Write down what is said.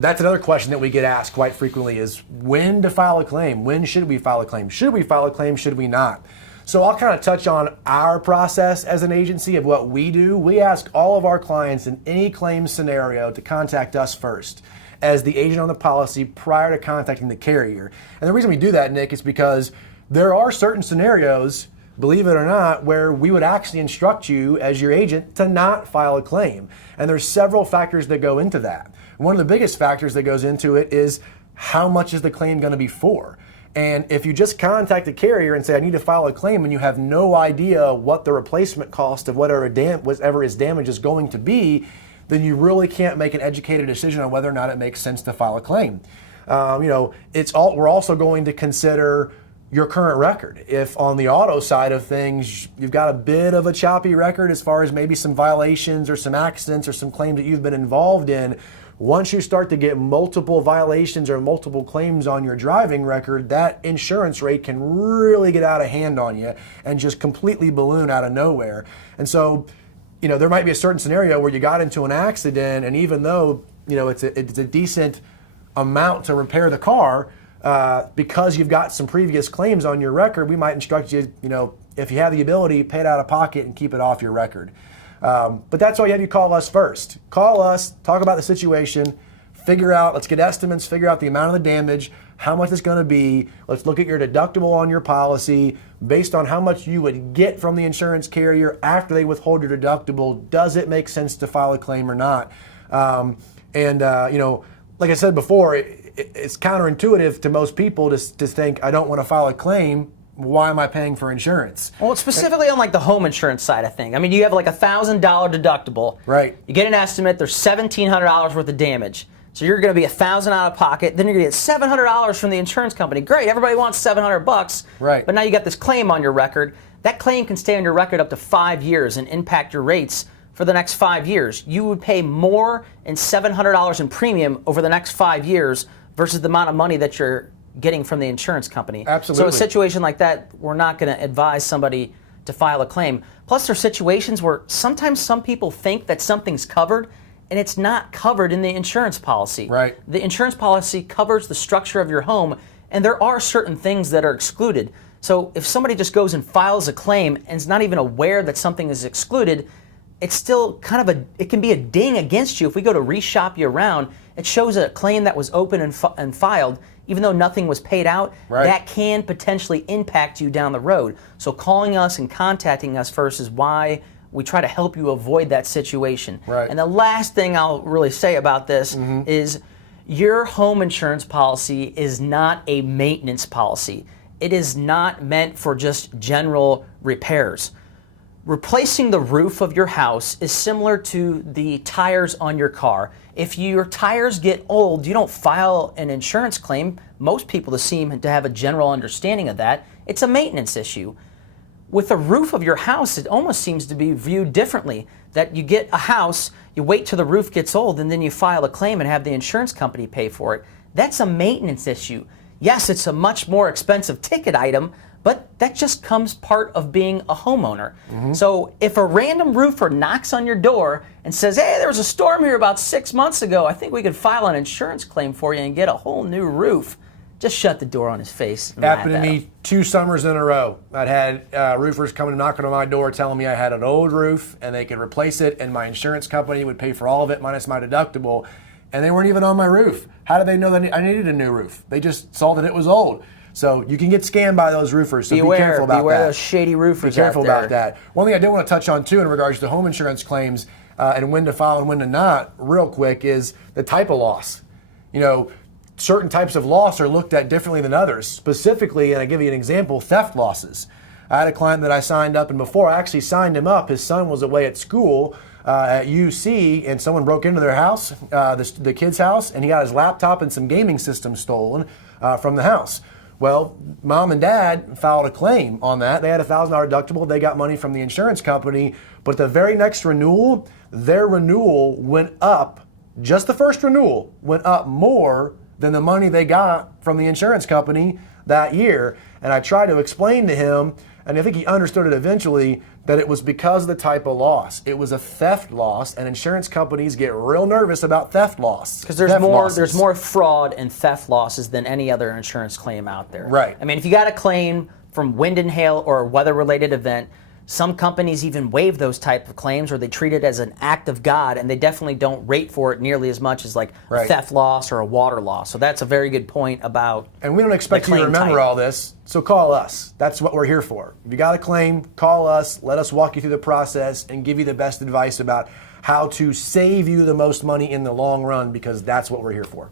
That's another question that we get asked quite frequently is when to file a claim? When should we file a claim? Should we file a claim? Should we not? So I'll kind of touch on our process as an agency of what we do. We ask all of our clients in any claim scenario to contact us first as the agent on the policy prior to contacting the carrier. And the reason we do that, Nick, is because there are certain scenarios, believe it or not, where we would actually instruct you as your agent to not file a claim. And there's several factors that go into that. One of the biggest factors that goes into it is how much is the claim going to be for? And if you just contact the carrier and say, I need to file a claim, and you have no idea what the replacement cost of whatever is damage is going to be, then you really can't make an educated decision on whether or not it makes sense to file a claim. We're also going to consider your current record. If on the auto side of things, you've got a bit of a choppy record as far as maybe some violations or some accidents or some claims that you've been involved in, once you start to get multiple violations or multiple claims on your driving record, that insurance rate can really get out of hand on you and just completely balloon out of nowhere. And so, there might be a certain scenario where you got into an accident, and even though, it's a decent amount to repair the car, because you've got some previous claims on your record, we might instruct you, if you have the ability, pay it out of pocket and keep it off your record. But that's why you have you call us first. Call us, talk about the situation, let's get estimates, figure out the amount of the damage, how much it's going to be. Let's look at your deductible on your policy based on how much you would get from the insurance carrier after they withhold your deductible. Does it make sense to file a claim or not? Like I said before, it's counterintuitive to most people to think, I don't want to file a claim. Why am I paying for insurance? Well, specifically on like the home insurance side of thing. I mean, you have like $1,000 deductible. Right. You get an estimate, there's $1,700 worth of damage. So you're going to be $1,000 out of pocket. Then you're going to get $700 from the insurance company. Great, everybody wants $700. Right. But now you got this claim on your record. That claim can stay on your record up to 5 years and impact your rates for the next 5 years. You would pay more in $700 in premium over the next 5 years versus the amount of money that you're getting from the insurance company. Absolutely. So a situation like that, we're not going to advise somebody to file a claim. Plus, there are situations where sometimes some people think that something's covered, and it's not covered in the insurance policy. Right. The insurance policy covers the structure of your home, and there are certain things that are excluded. So if somebody just goes and files a claim and is not even aware that something is excluded, it's still it can be a ding against you. If we go to reshop you around, it shows a claim that was open and filed, even though nothing was paid out. Right. That can potentially impact you down the road. So calling us and contacting us first is why we try to help you avoid that situation. Right. And the last thing I'll really say about this is your home insurance policy is not a maintenance policy. It is not meant for just general repairs. Replacing the roof of your house is similar to the tires on your car. If your tires get old, you don't file an insurance claim. Most people seem to have a general understanding of that. It's a maintenance issue. With the roof of your house, it almost seems to be viewed differently. That you get a house, you wait till the roof gets old, and then you file a claim and have the insurance company pay for it. That's a maintenance issue. Yes, it's a much more expensive ticket item, but that just comes part of being a homeowner. So if a random roofer knocks on your door and says, hey, there was a storm here about 6 months ago, I think we could file an insurance claim for you and get a whole new roof, just shut the door on his face. Happened to me 2 summers in a row. I'd had roofers coming and knocking on my door telling me I had an old roof and they could replace it and my insurance company would pay for all of it minus my deductible. And they weren't even on my roof. How did they know that I needed a new roof? They just saw that it was old. So you can get scammed by those roofers, so be careful about that. Beware those shady roofers Be careful out there. about that. One thing I did want to touch on, too, in regards to home insurance claims and when to file and when to not, real quick, is the type of loss. Certain types of loss are looked at differently than others. Specifically, and I give you an example, theft losses. I had a client that I signed up, and before I actually signed him up, his son was away at school at UC, and someone broke into their house, the kid's house, and he got his laptop and some gaming systems stolen from the house. Well, mom and dad filed a claim on that. They had a $1,000 deductible. They got money from the insurance company. But the very next renewal, their renewal went up, just the first renewal, went up more than the money they got from the insurance company that year. And I tried to explain to him And I think he understood it eventually that it was because of the type of loss. It was a theft loss, and insurance companies get real nervous about theft loss. Because there's more fraud and theft losses than any other insurance claim out there. Right. I mean, if you got a claim from wind and hail or a weather-related event, some companies even waive those type of claims, or they treat it as an act of God, and they definitely don't rate for it nearly as much as like a theft loss or a water loss. So that's a very good point about. And we don't expect you to remember all this, so call us. That's what we're here for. If you got a claim, call us. Let us walk you through the process and give you the best advice about how to save you the most money in the long run, because that's what we're here for.